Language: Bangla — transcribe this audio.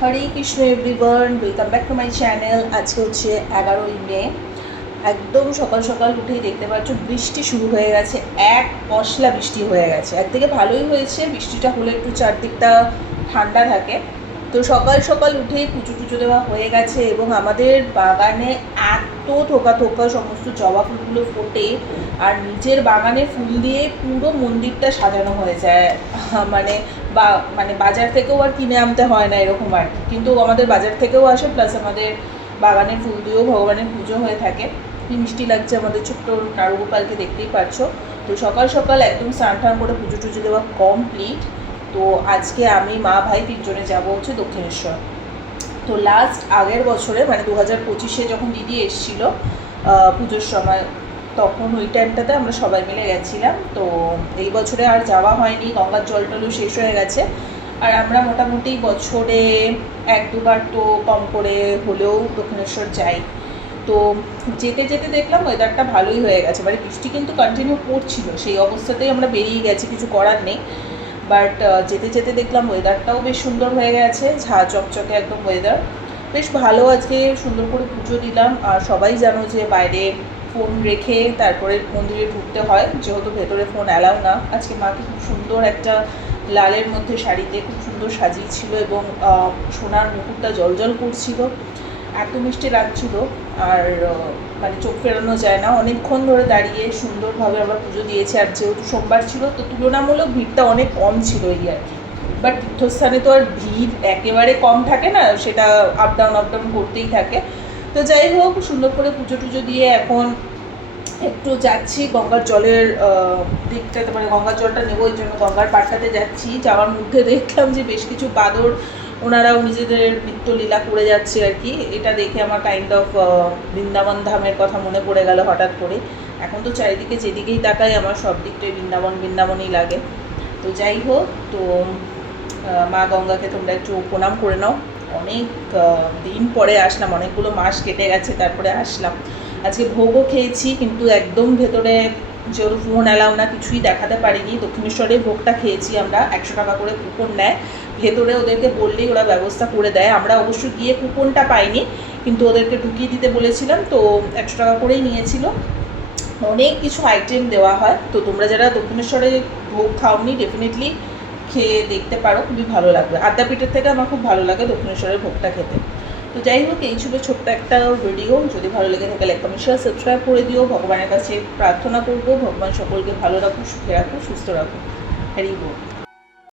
Hare Krishna everyone, welcome back to my channel. আজকে হচ্ছে 11ই মে। একদম সকাল সকাল উঠেই দেখতে পাচ্ছ বৃষ্টি শুরু হয়ে গেছে। এক পশলা বৃষ্টি হয়ে গেছে। একদিকে ভালোই হয়েছে, বৃষ্টিটা হলে একটু চারদিকটা ঠান্ডা থাকে। তো সকাল সকাল উঠেই পুজো টুজো দেওয়া হয়ে গেছে এবং আমাদের বাগানে এত থোকা থোকা সমস্ত জবা ফুলগুলো ফোটে আর নিজের বাগানে ফুল দিয়ে পুরো মন্দিরটা সাজানো হয়ে যায়। মানে মানে বাজার থেকেও আর কিনে আনতে হয় না এরকম আর কি, কিন্তু আমাদের বাজার থেকেও আসে, প্লাস আমাদের বাগানের ফুল দিয়েও ভগবানের পুজো হয়ে থাকে। কি মিষ্টি লাগছে আমাদের ছোট্ট নারুগোপালকে, দেখতেই পাচ্ছ। তো সকাল সকাল একদম স্নান টান করে পুজো টুজো দেওয়া কমপ্লিট। তো আজকে আমি মা ভাই তিনজনে যাবো হচ্ছে দক্ষিণেশ্বর। তো লাস্ট আগের বছরে মানে 2025-এ যখন দিদি এসেছিল পুজোর সময়, তখন ওই টাইমটাতে আমরা সবাই মিলে গেছিলাম। তো এই বছরে আর যাওয়া হয়নি, গঙ্গার জল টলও শেষ হয়ে গেছে। আর আমরা মোটামুটি বছরে এক দুবার তো কম করে হলেও দক্ষিণেশ্বর যাই। তো যেতে যেতে দেখলাম ওয়েদারটা ভালোই হয়ে গেছে, মানে বৃষ্টি কিন্তু কন্টিনিউ পড়ছিল, সেই অবস্থাতেই আমরা বেরিয়ে গেছি, কিছু করার নেই। বাট যেতে যেতে দেখলাম ওয়েদারটাও বেশ সুন্দর হয়ে গেছে, ঝাঁ চকচকে একদম ওয়েদার, বেশ ভালো। আজকে সুন্দর করে পুজো দিলাম। আর সবাই জানো যে বাইরে ফোন রেখে তারপরে মন্দিরে ঢুকতে হয়, যেহেতু ভেতরে ফোন অ্যালাউ না। আজকে মাকে খুব সুন্দর একটা লালের মধ্যে শাড়িতে খুব সুন্দর সাজিয়েছিল এবং সোনার মুকুটটা জলজল করছিল, এত মিষ্টি লাগছিল। আর মানে চোখ ফেরানো যায় না, অনেকক্ষণ ধরে দাঁড়িয়ে সুন্দরভাবে আমরা পুজো দিয়েছি। আর যেহেতু সোমবার ছিল তো তুলনামূলক ভিড়টা অনেক কম ছিল এই আর কি। বাট তীর্থস্থানে তো আর ভিড় একেবারে কম থাকে না, সেটা আপ ডাউন করতেই থাকে। তো যাই হোক, সুন্দর করে পুজো টুজো দিয়ে এখন একটু যাচ্ছি গঙ্গার জলের দিকটাতে, মানে গঙ্গার জলটা নেবো, ওই জন্য গঙ্গার পাড়টাতে যাচ্ছি। যাওয়ার মধ্যে দেখলাম যে বেশ কিছু বাদর ওনারাও নিজেদের নিত্যলীলা করে যাচ্ছে আর কি। এটা দেখে আমার কাইন্ড অফ বৃন্দাবন ধামের কথা মনে পড়ে গেল হঠাৎ করে। এখন তো চারিদিকে যেদিকেই তাকাই আমার সব দিকটাই বৃন্দাবনই লাগে। তো যাই হোক, তো মা গঙ্গাকে তোমরা একটু প্রণাম করে নাও। অনেক দিন পরে আসলাম, অনেকগুলো মাস কেটে গেছে তারপরে আসলাম। আজকে ভোগও খেয়েছি, কিন্তু একদম ভেতরে যেহেতু ফোন অ্যালাউ না, কিছুই দেখাতে পারিনি। দক্ষিণেশ্বরে ভোগটা খেয়েছি আমরা, 100 টাকা করে কুপন নেয় ভেতরে, ওদেরকে বললেই ওরা ব্যবস্থা করে দেয়। আমরা অবশ্য গিয়ে কুপনটা পাইনি, কিন্তু ওদেরকে ঢুকিয়ে দিতে বলেছিলাম, তো 100 টাকা করেই নিয়েছিল। অনেক কিছু আইটেম দেওয়া হয়, তো তোমরা যারা দক্ষিণেশ্বরে ভোগ খাওনি ডেফিনেটলি খেয়ে দেখতে পারো, খুবই ভালো লাগবে। আদ্যাপীঠের থেকে আমার খুব ভালো লাগে দক্ষিণেশ্বরের ভোগটা খেতে। তো যাই হোক, এই ছিল ছোট্ট একটা ভিডিও। যদি ভালো লেগে থাকে লাইক কমেন্ট শেয়ার সাবস্ক্রাইব করে দিও। ভগবানের কাছে প্রার্থনা করবো ভগবান সকলকে ভালো রাখুক, সুখে রাখুক, সুস্থ রাখুক। হরি বল।